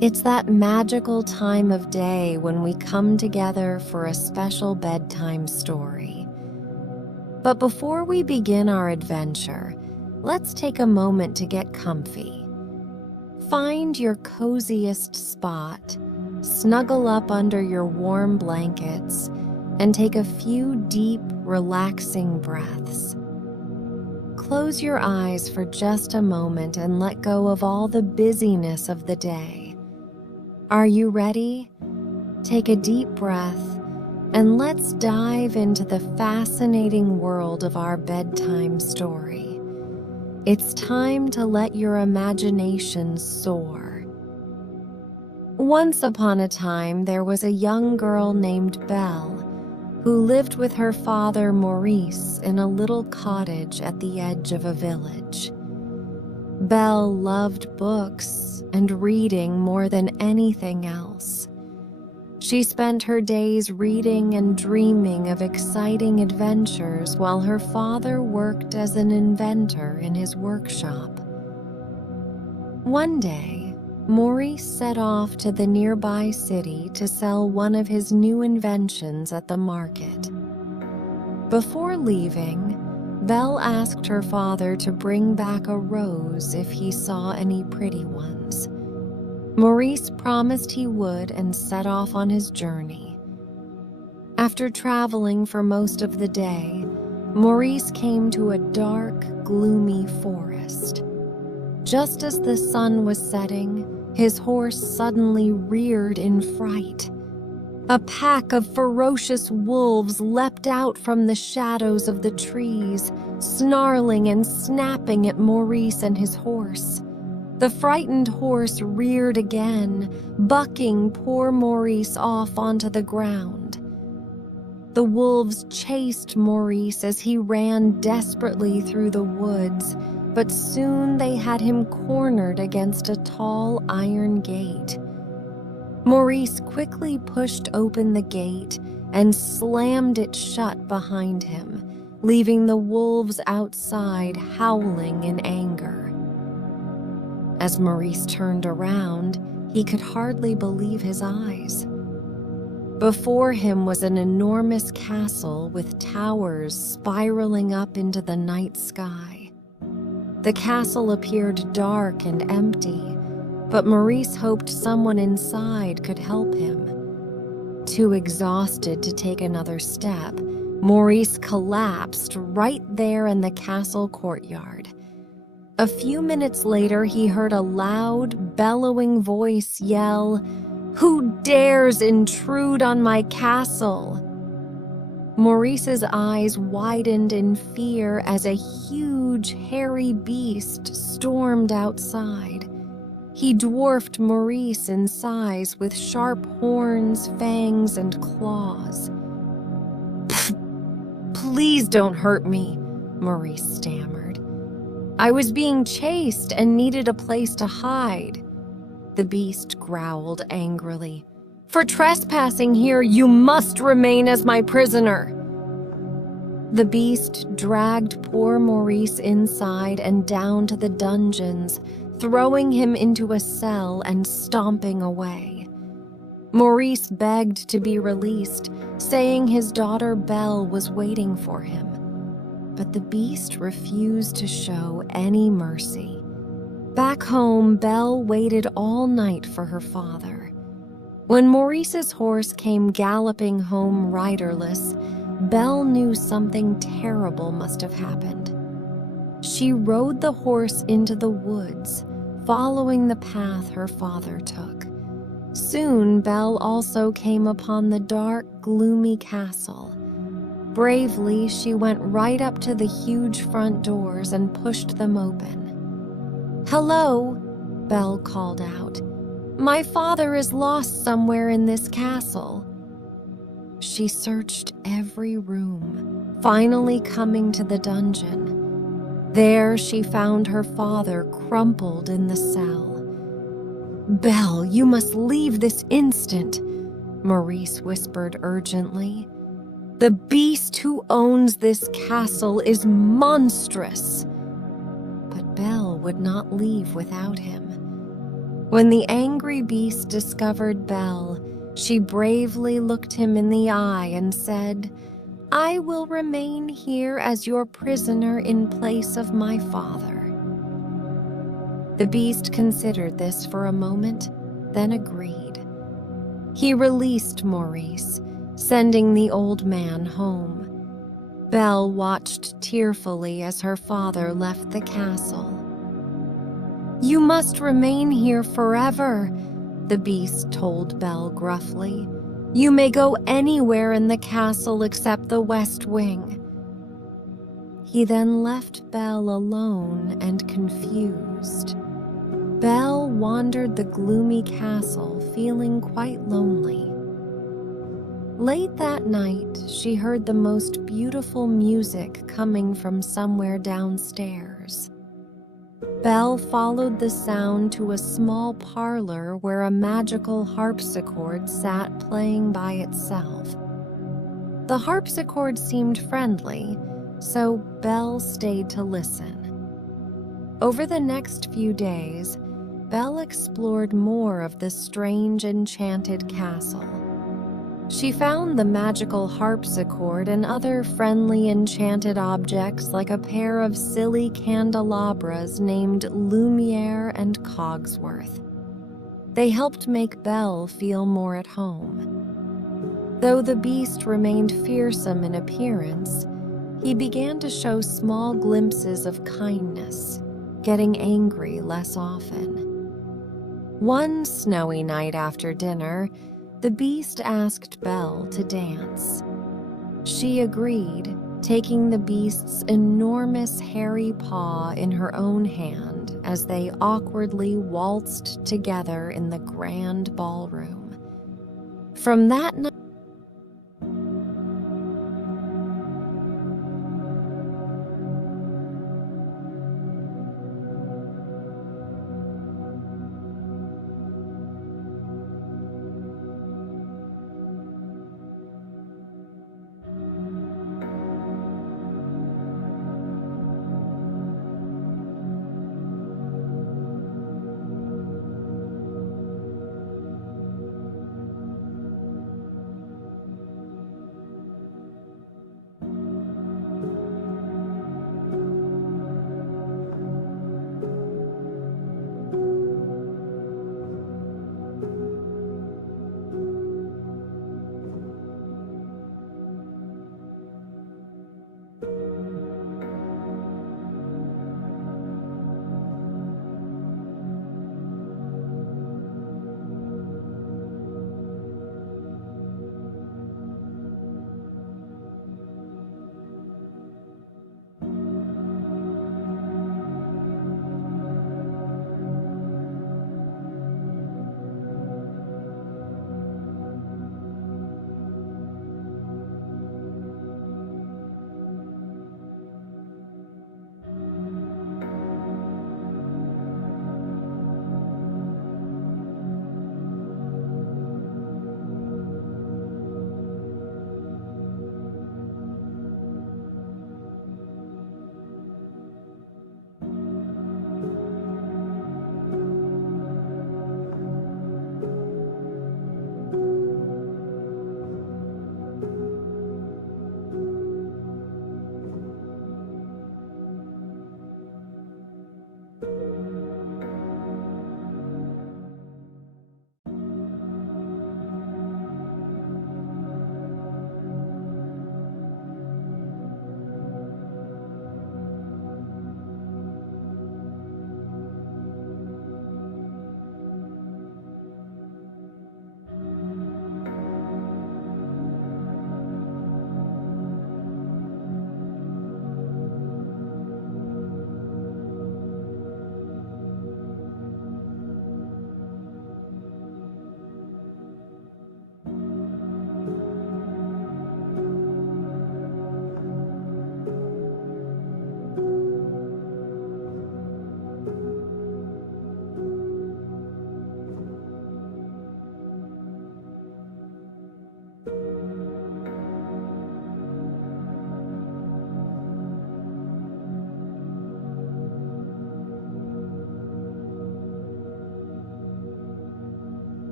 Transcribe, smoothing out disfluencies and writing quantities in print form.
It's that magical time of day when we come together for a special bedtime story. But before we begin our adventure, let's take a moment to get comfy. Find your coziest spot, snuggle up under your warm blankets, and take a few deep, relaxing breaths. Close your eyes for just a moment and let go of all the busyness of the day. Are you ready? Take a deep breath and let's dive into the fascinating world of our bedtime story. It's time to let your imagination soar. Once upon a time, there was a young girl named Belle who lived with her father Maurice in a little cottage at the edge of a village. Belle loved books and reading more than anything else. She spent her days reading and dreaming of exciting adventures while her father worked as an inventor in his workshop. One day, Maurice set off to the nearby city to sell one of his new inventions at the market. Before leaving, Belle asked her father to bring back a rose if he saw any pretty ones. Maurice promised he would and set off on his journey. After traveling for most of the day, Maurice came to a dark, gloomy forest. Just as the sun was setting, his horse suddenly reared in fright. A pack of ferocious wolves leapt out from the shadows of the trees, snarling and snapping at Maurice and his horse. The frightened horse reared again, bucking poor Maurice off onto the ground. The wolves chased Maurice as he ran desperately through the woods, but soon they had him cornered against a tall iron gate. Maurice quickly pushed open the gate and slammed it shut behind him, leaving the wolves outside howling in anger. As Maurice turned around, he could hardly believe his eyes. Before him was an enormous castle with towers spiraling up into the night sky. The castle appeared dark and empty, but Maurice hoped someone inside could help him. Too exhausted to take another step, Maurice collapsed right there in the castle courtyard. A few minutes later, he heard a loud, bellowing voice yell, "Who dares intrude on my castle?" Maurice's eyes widened in fear as a huge, hairy beast stormed outside. He dwarfed Maurice in size with sharp horns, fangs, and claws. "Please don't hurt me," Maurice stammered. "I was being chased and needed a place to hide." The beast growled angrily. "For trespassing here, you must remain as my prisoner." The beast dragged poor Maurice inside and down to the dungeons, throwing him into a cell and stomping away. Maurice begged to be released, saying his daughter Belle was waiting for him. But the beast refused to show any mercy. Back home, Belle waited all night for her father. When Maurice's horse came galloping home riderless, Belle knew something terrible must have happened. She rode the horse into the woods, following the path her father took. Soon, Belle also came upon the dark, gloomy castle. Bravely, she went right up to the huge front doors and pushed them open. "Hello," Belle called out. "My father is lost somewhere in this castle." She searched every room, finally coming to the dungeon. There she found her father crumpled in the cell. "Belle, you must leave this instant," Maurice whispered urgently. "The beast who owns this castle is monstrous." But Belle would not leave without him. When the angry beast discovered Belle, she bravely looked him in the eye and said, "I will remain here as your prisoner in place of my father." The beast considered this for a moment, then agreed. He released Maurice, sending the old man home. Belle watched tearfully as her father left the castle. "You must remain here forever," the beast told Belle gruffly. "You may go anywhere in the castle except the West Wing." He then left Belle alone and confused. Belle wandered the gloomy castle, feeling quite lonely. Late that night, she heard the most beautiful music coming from somewhere downstairs. Belle followed the sound to a small parlor where a magical harpsichord sat playing by itself. The harpsichord seemed friendly, so Belle stayed to listen. Over the next few days, Belle explored more of the strange enchanted castle. She found the magical harpsichord and other friendly enchanted objects like a pair of silly candelabras named Lumiere and Cogsworth. They helped make Belle feel more at home. Though the beast remained fearsome in appearance, he began to show small glimpses of kindness, getting angry less often. One snowy night after dinner, the beast asked Belle to dance. She agreed, taking the beast's enormous hairy paw in her own hand as they awkwardly waltzed together in the grand ballroom. From that night,